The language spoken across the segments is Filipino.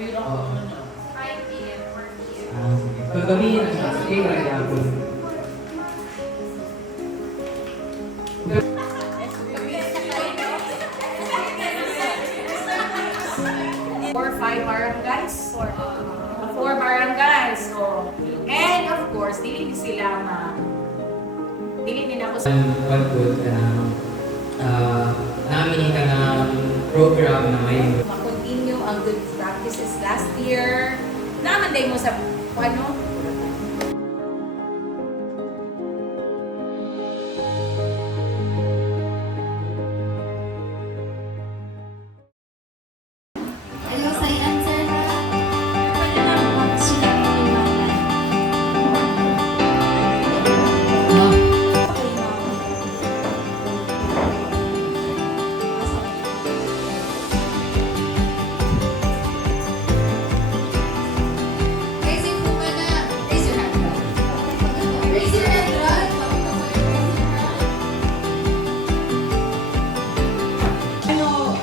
Oo. 5 p.m. 4 p.m. Sige. Kagabihin na siya. Sige, kaya ako. Or 5 barangays. Or 4 barangays. So, and of course, dili sila dili nila ako sa What good ka namin ka na program na may ma-continue ang good practices last year. Naman day mo sa ano? Hello, sa answer na. Pwede na mag-sulat ng imanan. Okay, ma'am. Raising po ka na. Raise your hand. Raise your hand, Rod. Pakita mo yung raise your hand.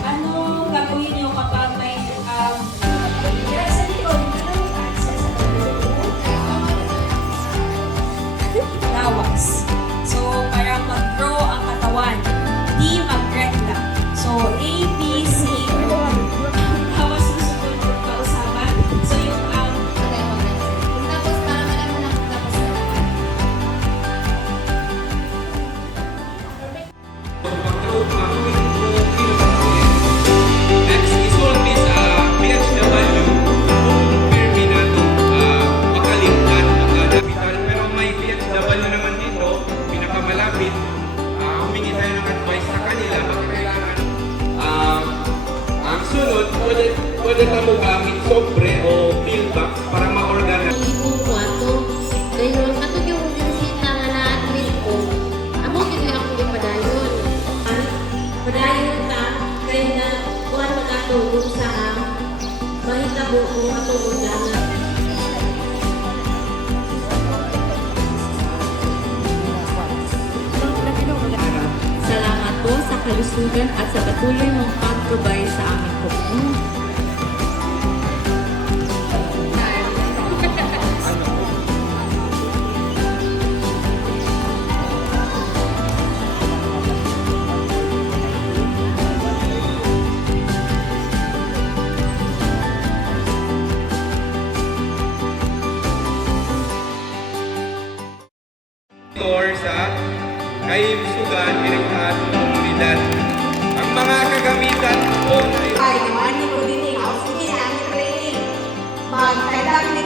Ano gagawin niyo kapag may Sa likod, ano access lawas? So, para mag-grow ang katawan, di mag-recta. So, A, B, C, lawas susunod yung kausapan. So, yung Tapos para malaman na kung tapos na. Next is always PHW kung terminado makalingkan magkadapital. Pero may PHW naman dito, pinakamalapit, humingi tayo ng advice sa kanila. Baka kailangan ang sunod, pwede tayo gamit sobre o field box para ma-organize. Ibong kwarto. Dahil katong yung bisita nga na-admit ko, amo gid ako ipadayon. Padayon ta kay na kuan makatulog sa mahitabo ko matulog na. Salamat po sa kalusugan at sa patuloy mong pag-provide sa aming komunidad. Sa kaibsugan, pinagkaan ng komunidad. Ang mga kagamitan po ay Ay, naman ko din eh. Sige, ang training. Magtandang ni